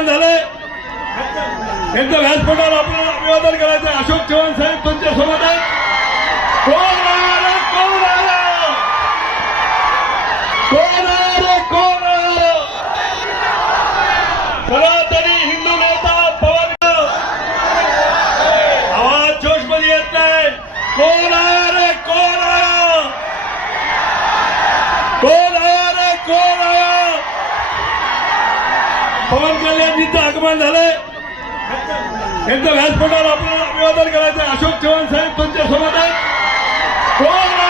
आगमन झाले त्यांचं व्यासपीठावर आपल्याला अभिवादन करायचं आहे। अशोक चव्हाण साहेब तुमच्या सोबत आहेत। कोण आलं कोण आलं कोण आलं कोण आलं सनातनी हिंदू नेता पवन आवाज जोश मध्ये येत नाही। कोण आलं कोण आलं कोण आलं कोण आलं पवन कल्याणजींचं आगमन झालंय त्यांचं व्यासपीठावर आपल्याला अभिवादन करायचं आहे। अशोक चव्हाण साहेब तुमच्या सोबत आहेत। कोण